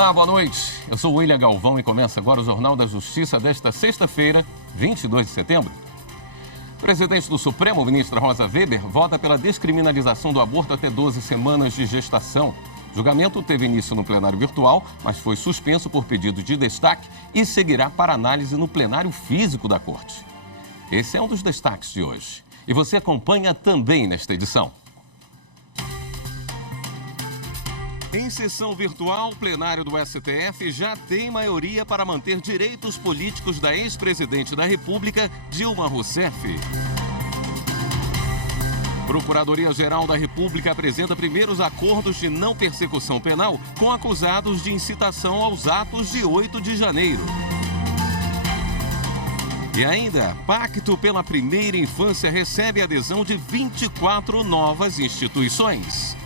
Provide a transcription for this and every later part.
Olá, boa noite. Eu sou William Galvão e começa agora o Jornal da Justiça desta sexta-feira, 22 de setembro. O presidente do Supremo, ministra Rosa Weber, vota pela descriminalização do aborto até 12 semanas de gestação. O julgamento teve início no plenário virtual, mas foi suspenso por pedido de destaque e seguirá para análise no plenário físico da Corte. Esse é um dos destaques de hoje. E você acompanha também nesta edição. Em sessão virtual, o plenário do STF já tem maioria para manter direitos políticos da ex-presidente da República, Dilma Rousseff. Procuradoria-Geral da República apresenta primeiros acordos de não persecução penal com acusados de incitação aos atos de 8 de janeiro. E ainda, Pacto pela Primeira Infância recebe adesão de 24 novas instituições.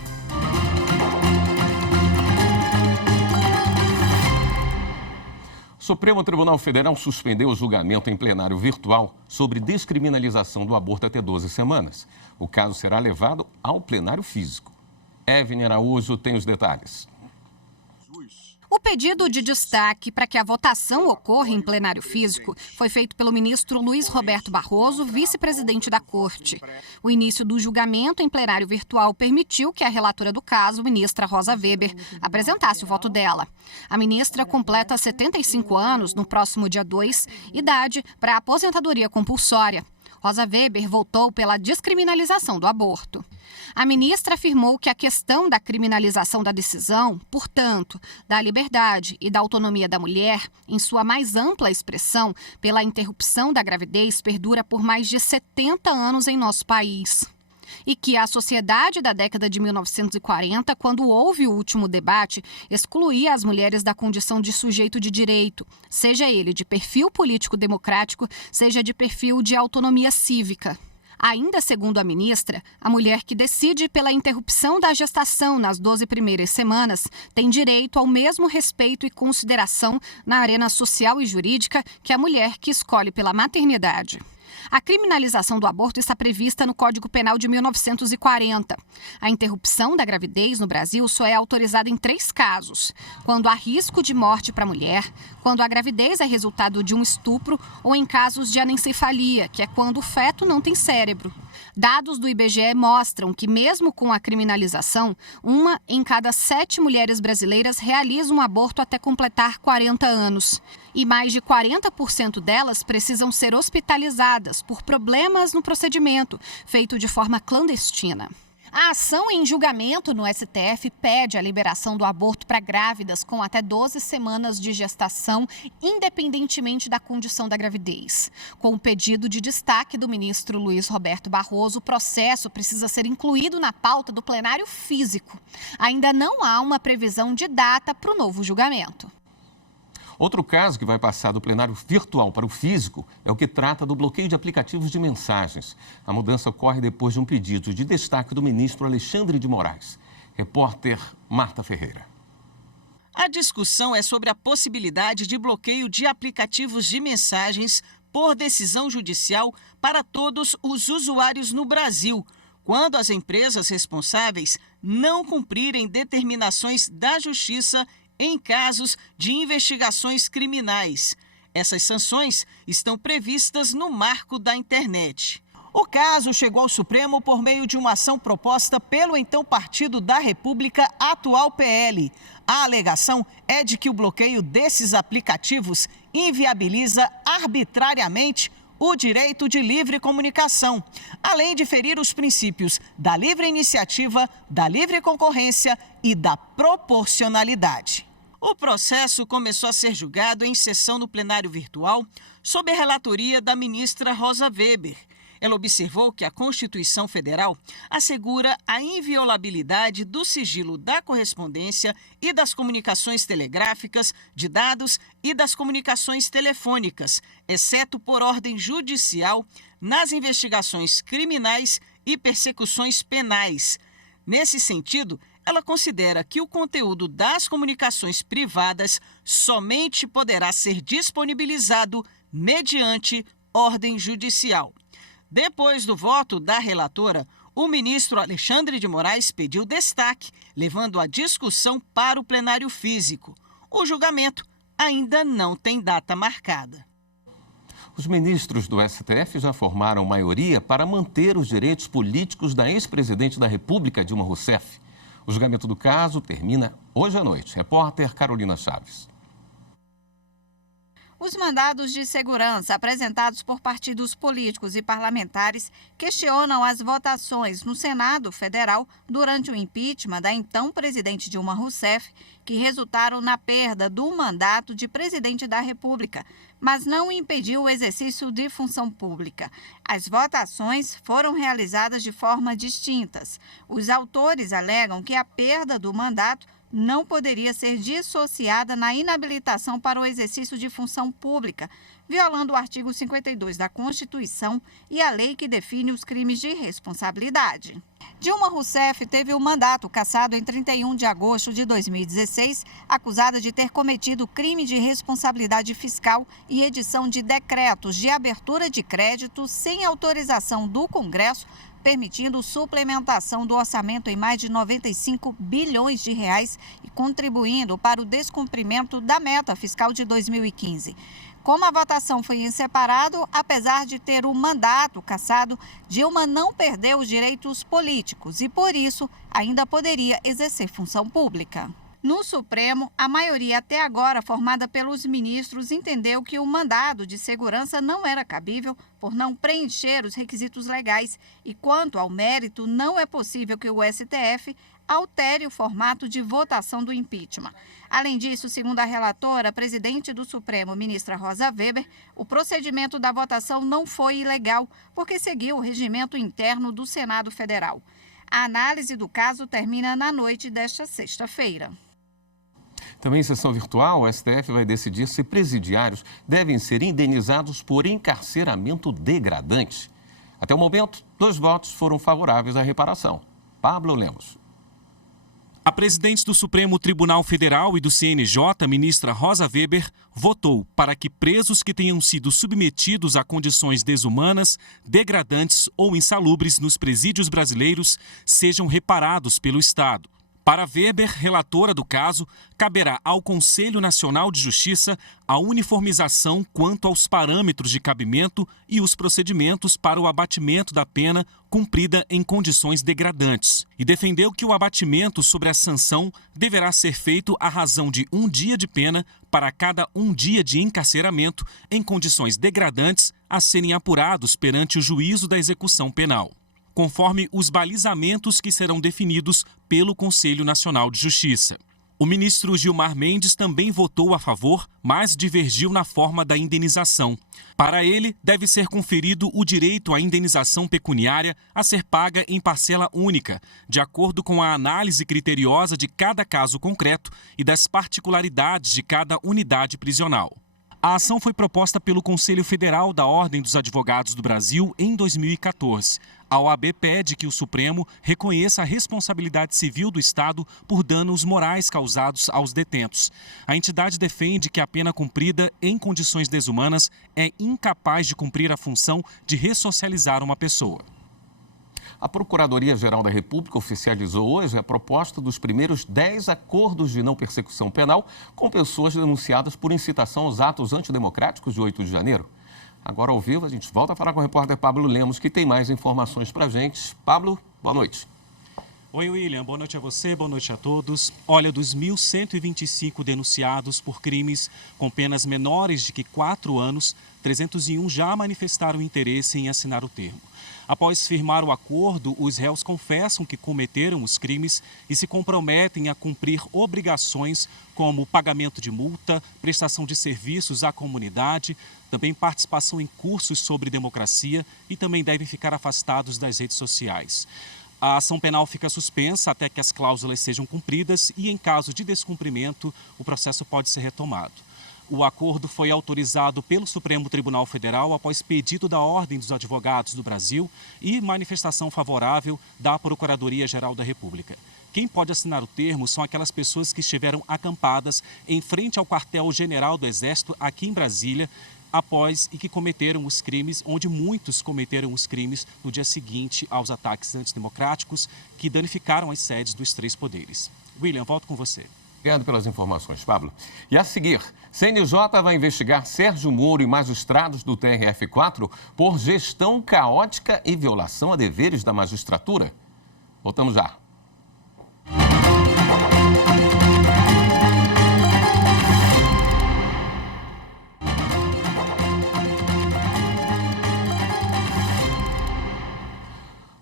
O Supremo Tribunal Federal suspendeu o julgamento em plenário virtual sobre descriminalização do aborto até 12 semanas. O caso será levado ao plenário físico. Evelyn Araújo tem os detalhes. O pedido de destaque para que a votação ocorra em plenário físico foi feito pelo ministro Luiz Roberto Barroso, vice-presidente da Corte. O início do julgamento em plenário virtual permitiu que a relatora do caso, ministra Rosa Weber, apresentasse o voto dela. A ministra completa 75 anos no próximo dia 2, idade para a aposentadoria compulsória. Rosa Weber votou pela descriminalização do aborto. A ministra afirmou que a questão da criminalização da decisão, portanto, da liberdade e da autonomia da mulher, em sua mais ampla expressão, pela interrupção da gravidez, perdura por mais de 70 anos em nosso país. E que a sociedade da década de 1940, quando houve o último debate, excluía as mulheres da condição de sujeito de direito, seja ele de perfil político-democrático, seja de perfil de autonomia cívica. Ainda segundo a ministra, a mulher que decide pela interrupção da gestação nas 12 primeiras semanas tem direito ao mesmo respeito e consideração na arena social e jurídica que a mulher que escolhe pela maternidade. A criminalização do aborto está prevista no Código Penal de 1940. A interrupção da gravidez no Brasil só é autorizada em 3 casos: quando há risco de morte para a mulher, quando a gravidez é resultado de um estupro ou em casos de anencefalia, que é quando o feto não tem cérebro. Dados do IBGE mostram que, mesmo com a criminalização, 1 em cada 7 mulheres brasileiras realiza um aborto até completar 40 anos. E mais de 40% delas precisam ser hospitalizadas por problemas no procedimento, feito de forma clandestina. A ação em julgamento no STF pede a liberação do aborto para grávidas com até 12 semanas de gestação, independentemente da condição da gravidez. Com o pedido de destaque do ministro Luiz Roberto Barroso, o processo precisa ser incluído na pauta do plenário físico. Ainda não há uma previsão de data para o novo julgamento. Outro caso que vai passar do plenário virtual para o físico é o que trata do bloqueio de aplicativos de mensagens. A mudança ocorre depois de um pedido de destaque do ministro Alexandre de Moraes. Repórter Marta Ferreira. A discussão é sobre a possibilidade de bloqueio de aplicativos de mensagens por decisão judicial para todos os usuários no Brasil, quando as empresas responsáveis não cumprirem determinações da Justiça em casos de investigações criminais. Essas sanções estão previstas no marco da internet. O caso chegou ao Supremo por meio de uma ação proposta pelo então Partido da República, atual PL. A alegação é de que o bloqueio desses aplicativos inviabiliza arbitrariamente o direito de livre comunicação, além de ferir os princípios da livre iniciativa, da livre concorrência e da proporcionalidade. O processo começou a ser julgado em sessão no plenário virtual, sob a relatoria da ministra Rosa Weber. Ela observou que a Constituição Federal assegura a inviolabilidade do sigilo da correspondência e das comunicações telegráficas, de dados e das comunicações telefônicas, exceto por ordem judicial, nas investigações criminais e persecuções penais. Nesse sentido, ela considera que o conteúdo das comunicações privadas somente poderá ser disponibilizado mediante ordem judicial. Depois do voto da relatora, o ministro Alexandre de Moraes pediu destaque, levando a discussão para o plenário físico. O julgamento ainda não tem data marcada. Os ministros do STF já formaram maioria para manter os direitos políticos da ex-presidente da República, Dilma Rousseff. O julgamento do caso termina hoje à noite. Repórter Carolina Chaves. Os mandados de segurança apresentados por partidos políticos e parlamentares questionam as votações no Senado Federal durante o impeachment da então presidente Dilma Rousseff, que resultaram na perda do mandato de presidente da República, mas não impediu o exercício de função pública. As votações foram realizadas de forma distintas. Os autores alegam que a perda do mandato não poderia ser dissociada na inabilitação para o exercício de função pública, violando o artigo 52 da Constituição e a lei que define os crimes de responsabilidade. Dilma Rousseff teve o mandato cassado em 31 de agosto de 2016, acusada de ter cometido crime de responsabilidade fiscal e edição de decretos de abertura de crédito sem autorização do Congresso, permitindo suplementação do orçamento em mais de 95 bilhões de reais e contribuindo para o descumprimento da meta fiscal de 2015. Como a votação foi em separado, apesar de ter o mandato cassado, Dilma não perdeu os direitos políticos e, por isso, ainda poderia exercer função pública. No Supremo, a maioria até agora formada pelos ministros entendeu que o mandado de segurança não era cabível por não preencher os requisitos legais e, quanto ao mérito, não é possível que o STF altere o formato de votação do impeachment. Além disso, segundo a relatora, presidente do Supremo, ministra Rosa Weber, o procedimento da votação não foi ilegal porque seguiu o regimento interno do Senado Federal. A análise do caso termina na noite desta sexta-feira. Também em sessão virtual, o STF vai decidir se presidiários devem ser indenizados por encarceramento degradante. Até o momento, 2 votos foram favoráveis à reparação. Pablo Lemos. A presidente do Supremo Tribunal Federal e do CNJ, ministra Rosa Weber, votou para que presos que tenham sido submetidos a condições desumanas, degradantes ou insalubres nos presídios brasileiros sejam reparados pelo Estado. Para Weber, relatora do caso, caberá ao Conselho Nacional de Justiça a uniformização quanto aos parâmetros de cabimento e os procedimentos para o abatimento da pena cumprida em condições degradantes. E defendeu que o abatimento sobre a sanção deverá ser feito à razão de 1 dia de pena para cada 1 dia de encarceramento em condições degradantes a serem apurados perante o juízo da execução penal, conforme os balizamentos que serão definidos pelo Conselho Nacional de Justiça. O ministro Gilmar Mendes também votou a favor, mas divergiu na forma da indenização. Para ele, deve ser conferido o direito à indenização pecuniária a ser paga em parcela única, de acordo com a análise criteriosa de cada caso concreto e das particularidades de cada unidade prisional. A ação foi proposta pelo Conselho Federal da Ordem dos Advogados do Brasil em 2014. A OAB pede que o Supremo reconheça a responsabilidade civil do Estado por danos morais causados aos detentos. A entidade defende que a pena cumprida em condições desumanas é incapaz de cumprir a função de ressocializar uma pessoa. A Procuradoria-Geral da República oficializou hoje a proposta dos primeiros 10 acordos de não persecução penal com pessoas denunciadas por incitação aos atos antidemocráticos de 8 de janeiro. Agora, ao vivo, a gente volta a falar com o repórter Pablo Lemos, que tem mais informações para a gente. Pablo, boa noite. Oi, William. Boa noite a você, boa noite a todos. Olha, dos 1.125 denunciados por crimes com penas menores de que 4 anos, 301 já manifestaram interesse em assinar o termo. Após firmar o acordo, os réus confessam que cometeram os crimes e se comprometem a cumprir obrigações como pagamento de multa, prestação de serviços à comunidade, também participação em cursos sobre democracia e também devem ficar afastados das redes sociais. A ação penal fica suspensa até que as cláusulas sejam cumpridas e, em caso de descumprimento, o processo pode ser retomado. O acordo foi autorizado pelo Supremo Tribunal Federal após pedido da Ordem dos Advogados do Brasil e manifestação favorável da Procuradoria-Geral da República. Quem pode assinar o termo são aquelas pessoas que estiveram acampadas em frente ao quartel-general do Exército aqui em Brasília após e que cometeram os crimes, onde muitos cometeram os crimes no dia seguinte aos ataques antidemocráticos que danificaram as sedes dos 3 poderes. William, volto com você. Obrigado pelas informações, Pablo. E a seguir, CNJ vai investigar Sérgio Moro e magistrados do TRF4 por gestão caótica e violação a deveres da magistratura. Voltamos já.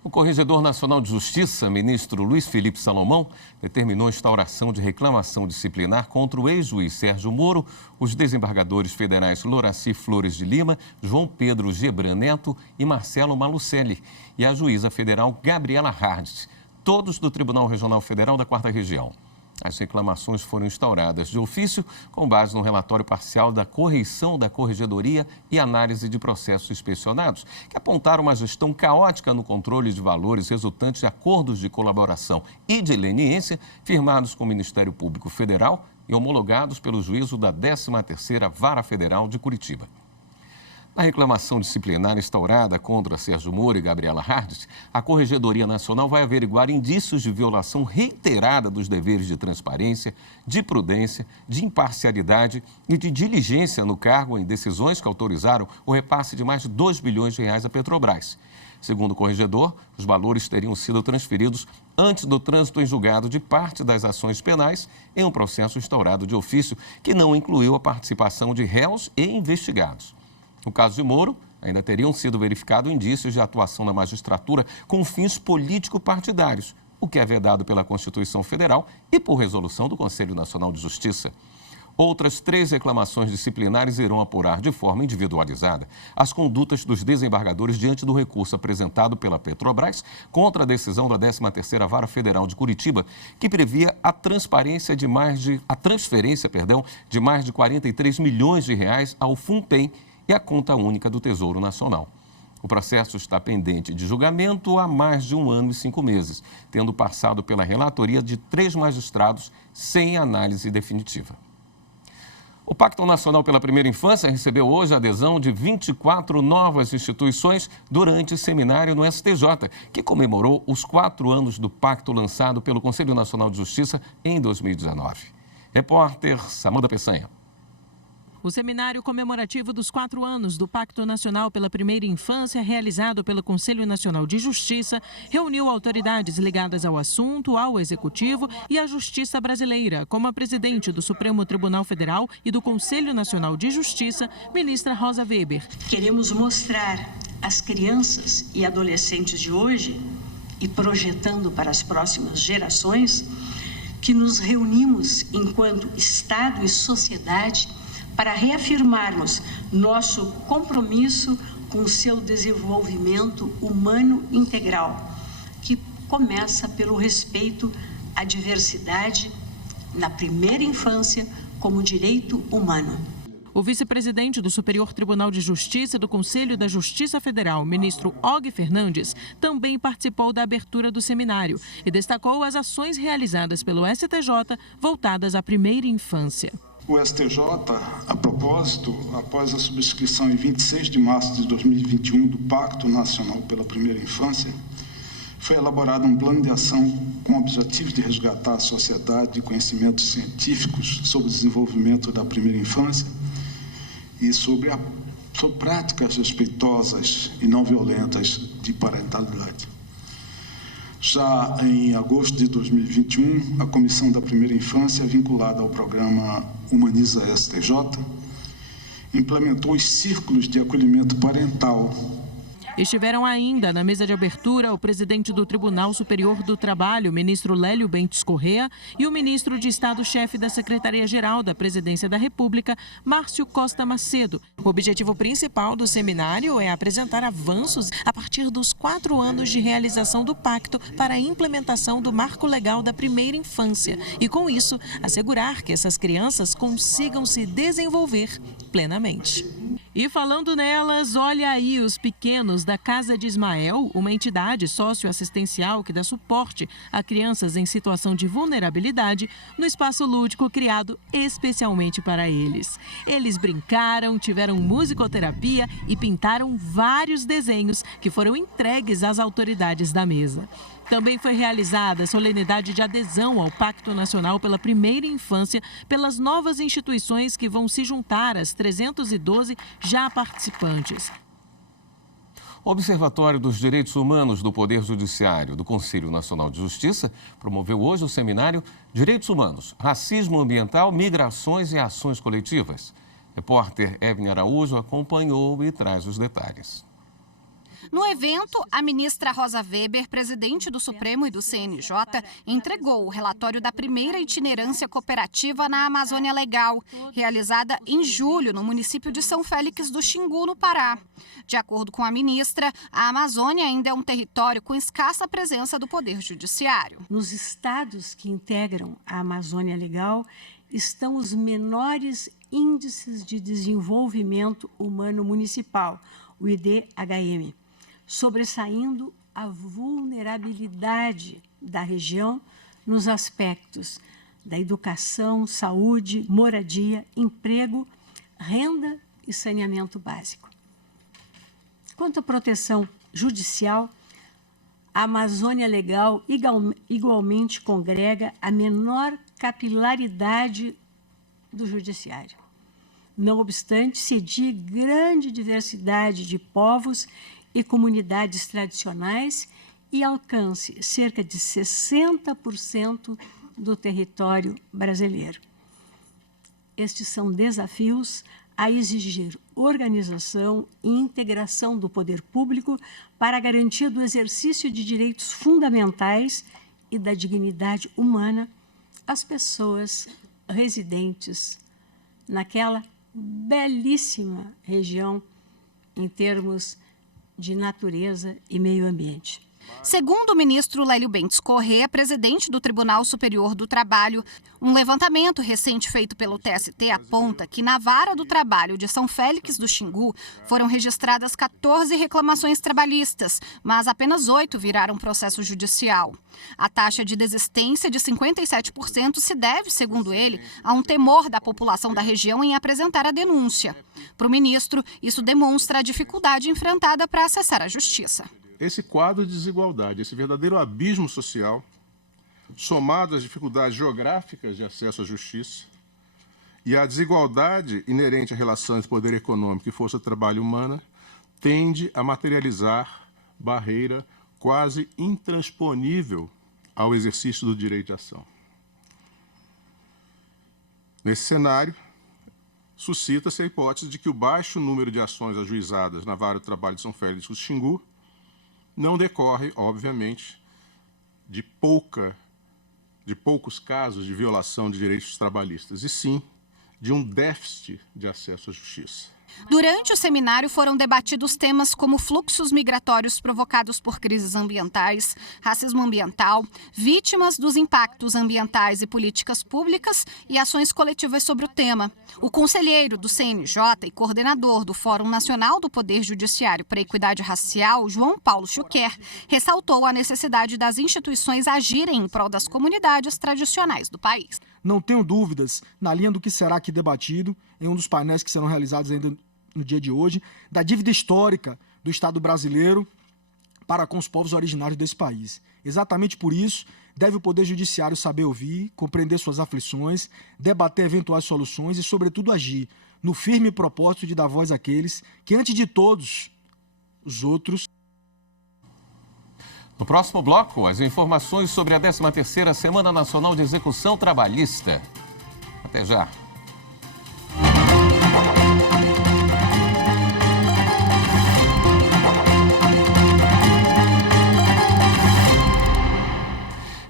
O Corregedor Nacional de Justiça, ministro Luiz Felipe Salomão, determinou a instauração de reclamação disciplinar contra o ex-juiz Sérgio Moro, os desembargadores federais Loraci Flores de Lima, João Pedro Gebran Neto e Marcelo Malucelli, e a juíza federal Gabriela Hardt, todos do Tribunal Regional Federal da 4ª Região. As reclamações foram instauradas de ofício com base no relatório parcial da correição da Corregedoria e análise de processos inspecionados, que apontaram uma gestão caótica no controle de valores resultantes de acordos de colaboração e de leniência firmados com o Ministério Público Federal e homologados pelo juízo da 13ª Vara Federal de Curitiba. Na reclamação disciplinar instaurada contra Sérgio Moro e Gabriela Hardt, a Corregedoria Nacional vai averiguar indícios de violação reiterada dos deveres de transparência, de prudência, de imparcialidade e de diligência no cargo em decisões que autorizaram o repasse de mais de 2 bilhões de reais à Petrobras. Segundo o corregedor, os valores teriam sido transferidos antes do trânsito em julgado de parte das ações penais em um processo instaurado de ofício que não incluiu a participação de réus e investigados. No caso de Moro, ainda teriam sido verificados indícios de atuação da magistratura com fins político-partidários, o que é vedado pela Constituição Federal e por resolução do Conselho Nacional de Justiça. Outras 3 reclamações disciplinares irão apurar de forma individualizada as condutas dos desembargadores diante do recurso apresentado pela Petrobras contra a decisão da 13ª Vara Federal de Curitiba, que previa a transferência de mais de 43 milhões de reais ao Funpen e a conta única do Tesouro Nacional. O processo está pendente de julgamento há mais de 1 ano e 5 meses, tendo passado pela relatoria de 3 magistrados sem análise definitiva. O Pacto Nacional pela Primeira Infância recebeu hoje a adesão de 24 novas instituições durante seminário no STJ, que comemorou os 4 anos do pacto lançado pelo Conselho Nacional de Justiça em 2019. Repórter Samanta Peçanha. O seminário comemorativo dos 4 anos do Pacto Nacional pela Primeira Infância, realizado pelo Conselho Nacional de Justiça, reuniu autoridades ligadas ao assunto, ao Executivo e à Justiça brasileira, como a presidente do Supremo Tribunal Federal e do Conselho Nacional de Justiça, ministra Rosa Weber. Queremos mostrar às crianças e adolescentes de hoje, e projetando para as próximas gerações, que nos reunimos enquanto Estado e sociedade para reafirmarmos nosso compromisso com o seu desenvolvimento humano integral, que começa pelo respeito à diversidade na primeira infância como direito humano. O vice-presidente do Superior Tribunal de Justiça do Conselho da Justiça Federal, ministro Og Fernandes, também participou da abertura do seminário e destacou as ações realizadas pelo STJ voltadas à primeira infância. O STJ, a propósito, após a subscrição em 26 de março de 2021 do Pacto Nacional pela Primeira Infância, foi elaborado um plano de ação com o objetivo de resgatar a sociedade de conhecimentos científicos sobre o desenvolvimento da primeira infância e sobre práticas respeitosas e não violentas de parentalidade. Já em agosto de 2021, a Comissão da Primeira Infância, vinculada ao programa Humaniza STJ, implementou os círculos de acolhimento parental. Estiveram ainda na mesa de abertura o presidente do Tribunal Superior do Trabalho, ministro Lélio Bentes Corrêa, e o ministro de Estado-chefe da Secretaria-Geral da Presidência da República, Márcio Costa Macedo. O objetivo principal do seminário é apresentar avanços a partir dos 4 anos de realização do pacto para a implementação do marco legal da primeira infância e, com isso, assegurar que essas crianças consigam se desenvolver plenamente. E falando nelas, olha aí os pequenos da Casa de Ismael, uma entidade socioassistencial que dá suporte a crianças em situação de vulnerabilidade no espaço lúdico criado especialmente para eles. Eles brincaram, tiveram musicoterapia e pintaram vários desenhos que foram entregues às autoridades da mesa. Também foi realizada a solenidade de adesão ao Pacto Nacional pela Primeira Infância pelas novas instituições que vão se juntar às 312 já participantes. O Observatório dos Direitos Humanos do Poder Judiciário do Conselho Nacional de Justiça promoveu hoje o seminário Direitos Humanos, Racismo Ambiental, Migrações e Ações Coletivas. Repórter Evne Araújo acompanhou e traz os detalhes. No evento, a ministra Rosa Weber, presidente do Supremo e do CNJ, entregou o relatório da primeira itinerância cooperativa na Amazônia Legal, realizada em julho no município de São Félix do Xingu, no Pará. De acordo com a ministra, a Amazônia ainda é um território com escassa presença do Poder Judiciário. Nos estados que integram a Amazônia Legal estão os menores índices de desenvolvimento humano municipal, o IDHM, sobressaindo a vulnerabilidade da região nos aspectos da educação, saúde, moradia, emprego, renda e saneamento básico. Quanto à proteção judicial, a Amazônia Legal igualmente congrega a menor capilaridade do judiciário. Não obstante, cedia grande diversidade de povos e comunidades tradicionais e alcance cerca de 60% do território brasileiro. Estes são desafios a exigir organização e integração do poder público para a garantia do exercício de direitos fundamentais e da dignidade humana às pessoas residentes naquela belíssima região em termos de natureza e meio ambiente. Segundo o ministro Lélio Bentes Corrêa, presidente do Tribunal Superior do Trabalho, um levantamento recente feito pelo TST aponta que na Vara do Trabalho de São Félix do Xingu foram registradas 14 reclamações trabalhistas, mas apenas 8 viraram processo judicial. A taxa de desistência de 57% se deve, segundo ele, a um temor da população da região em apresentar a denúncia. Para o ministro, isso demonstra a dificuldade enfrentada para acessar a justiça. Esse quadro de desigualdade, esse verdadeiro abismo social, somado às dificuldades geográficas de acesso à justiça e à desigualdade inerente à relação entre poder econômico e força de trabalho humana, tende a materializar barreira quase intransponível ao exercício do direito de ação. Nesse cenário, suscita-se a hipótese de que o baixo número de ações ajuizadas na Vara do Trabalho de São Félix do Xingu não decorre, obviamente, de poucos casos de violação de direitos trabalhistas, e sim de um déficit de acesso à justiça. Durante o seminário foram debatidos temas como fluxos migratórios provocados por crises ambientais, racismo ambiental, vítimas dos impactos ambientais e políticas públicas e ações coletivas sobre o tema. O conselheiro do CNJ e coordenador do Fórum Nacional do Poder Judiciário para a Equidade Racial, João Paulo Schuker, ressaltou a necessidade das instituições agirem em prol das comunidades tradicionais do país. Não tenho dúvidas, na linha do que será aqui debatido, em um dos painéis que serão realizados ainda no dia de hoje, da dívida histórica do Estado brasileiro para com os povos originários desse país. Exatamente por isso, deve o Poder Judiciário saber ouvir, compreender suas aflições, debater eventuais soluções e, sobretudo, agir no firme propósito de dar voz àqueles que, antes de todos os outros... No próximo bloco, as informações sobre a 13ª Semana Nacional de Execução Trabalhista. Até já.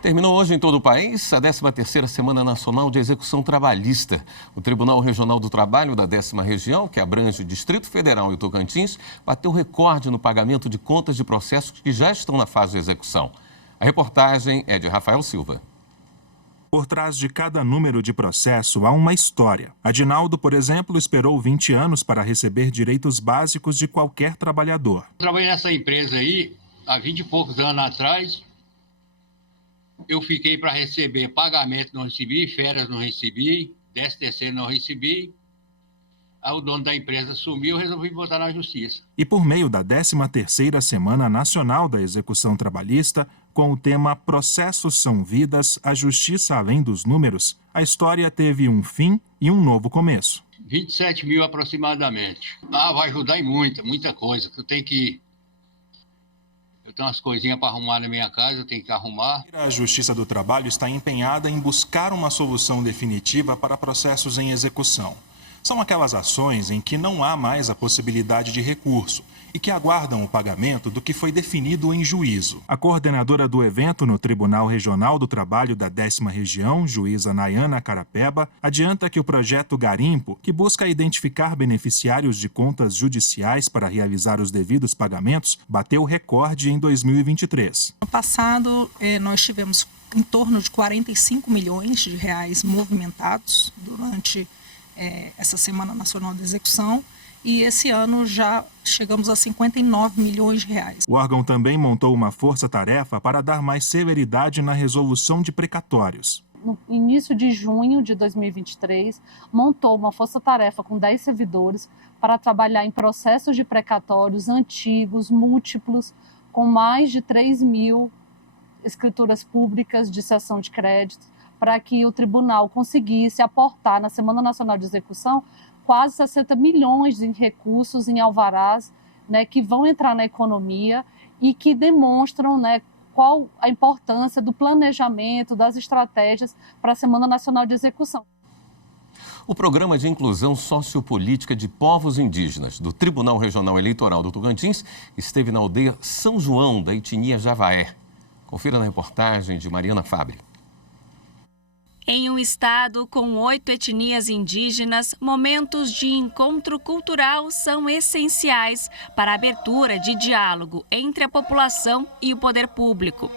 Terminou hoje em todo o país a 13ª Semana Nacional de Execução Trabalhista. O Tribunal Regional do Trabalho da 10ª Região, que abrange o Distrito Federal e o Tocantins, bateu recorde no pagamento de contas de processos que já estão na fase de execução. A reportagem é de Rafael Silva. Por trás de cada número de processo há uma história. Adinaldo, por exemplo, esperou 20 anos para receber direitos básicos de qualquer trabalhador. Trabalhei nessa empresa aí há 20 e poucos anos atrás. Eu fiquei para receber pagamento, não recebi, férias não recebi, 13º não recebi. Aí o dono da empresa sumiu, eu resolvi botar na justiça. E por meio da 13ª Semana Nacional da Execução Trabalhista, com o tema Processos são Vidas, a Justiça além dos Números, a história teve um fim e um novo começo. 27 mil aproximadamente. Vai ajudar em muita coisa. Eu tenho umas coisinhas para arrumar na minha casa, eu tenho que arrumar. A Justiça do Trabalho está empenhada em buscar uma solução definitiva para processos em execução. São aquelas ações em que não há mais a possibilidade de recurso e que aguardam o pagamento do que foi definido em juízo. A coordenadora do evento no Tribunal Regional do Trabalho da 10ª Região, juíza Nayana Carapeba, adianta que o projeto Garimpo, que busca identificar beneficiários de contas judiciais para realizar os devidos pagamentos, bateu recorde em 2023. No passado, nós tivemos em torno de 45 milhões de reais movimentados durante essa Semana Nacional de Execução, e esse ano já chegamos a 59 milhões de reais. O órgão também montou uma força-tarefa para dar mais celeridade na resolução de precatórios. No início de junho de 2023, montou uma força-tarefa com 10 servidores para trabalhar em processos de precatórios antigos, múltiplos, com mais de 3 mil escrituras públicas de cessão de crédito, para que o tribunal conseguisse aportar na Semana Nacional de Execução quase 60 milhões em recursos em alvarás, né, que vão entrar na economia e que demonstram, né, qual a importância do planejamento, das estratégias para a Semana Nacional de Execução. O Programa de Inclusão Sociopolítica de Povos Indígenas do Tribunal Regional Eleitoral do Tocantins esteve na aldeia São João, da etnia Javaé. Confira na reportagem de Mariana Fabre. Em um estado com 8 etnias indígenas, momentos de encontro cultural são essenciais para a abertura de diálogo entre a população e o poder público.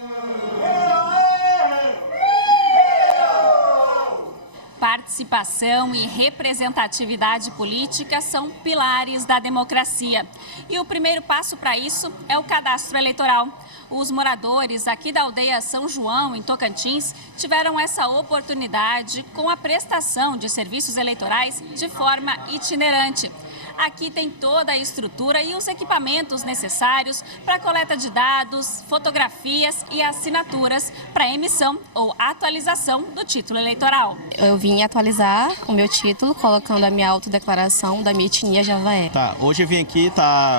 Participação e representatividade política são pilares da democracia. E o primeiro passo para isso é o cadastro eleitoral. Os moradores aqui da aldeia São João, em Tocantins, tiveram essa oportunidade com a prestação de serviços eleitorais de forma itinerante. Aqui tem toda a estrutura e os equipamentos necessários para a coleta de dados, fotografias e assinaturas para emissão ou atualização do título eleitoral. Eu vim atualizar o meu título, colocando a minha autodeclaração da minha etnia Javaé. Hoje eu vim aqui,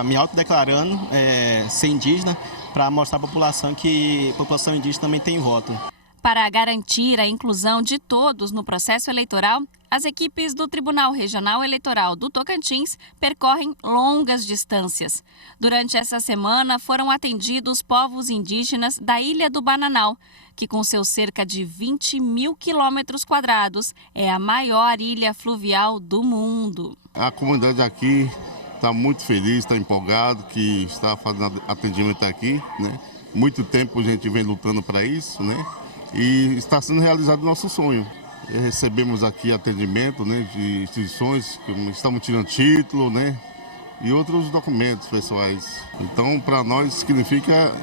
me autodeclarando ser indígena, para mostrar à população que a população indígena também tem voto. Para garantir a inclusão de todos no processo eleitoral, as equipes do Tribunal Regional Eleitoral do Tocantins percorrem longas distâncias. Durante essa semana foram atendidos povos indígenas da Ilha do Bananal, que com seus cerca de 20 mil quilômetros quadrados é a maior ilha fluvial do mundo. A comunidade aqui está muito feliz, está empolgado que está fazendo atendimento aqui, né? Muito tempo a gente vem lutando para isso, né? E está sendo realizado o nosso sonho. Recebemos aqui atendimento, né, de instituições, estamos tirando título, né, e outros documentos pessoais. Então, para nós, significa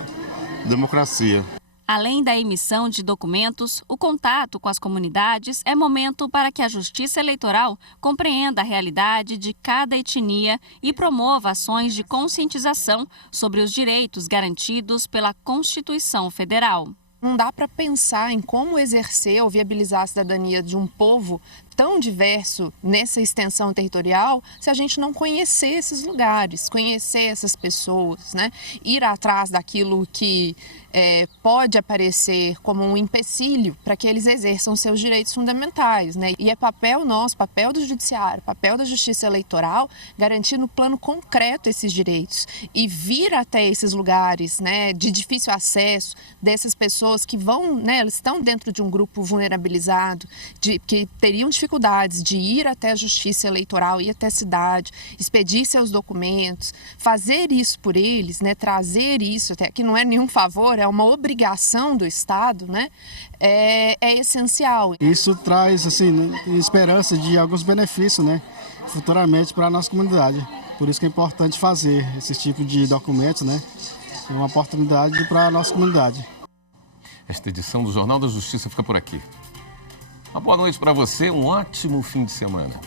democracia. Além da emissão de documentos, o contato com as comunidades é momento para que a Justiça Eleitoral compreenda a realidade de cada etnia e promova ações de conscientização sobre os direitos garantidos pela Constituição Federal. Não dá para pensar em como exercer ou viabilizar a cidadania de um povo tão diverso nessa extensão territorial se a gente não conhecer esses lugares, conhecer essas pessoas, né? Ir atrás daquilo que pode aparecer como um empecilho para que eles exerçam seus direitos fundamentais, né? E é papel nosso, papel do Judiciário, papel da Justiça Eleitoral, garantir no plano concreto esses direitos e vir até esses lugares, né, de difícil acesso dessas pessoas que vão, né, elas estão dentro de um grupo vulnerabilizado, que teriam dificuldades de ir até a Justiça Eleitoral, ir até a cidade, expedir seus documentos, fazer isso por eles, né, trazer isso, até que não é nenhum favor, é uma obrigação do Estado, né, é essencial. Isso traz, assim, esperança de alguns benefícios, né, futuramente para a nossa comunidade. Por isso que é importante fazer esse tipo de documentos, né, é uma oportunidade para a nossa comunidade. Esta edição do Jornal da Justiça fica por aqui. Uma boa noite para você, um ótimo fim de semana.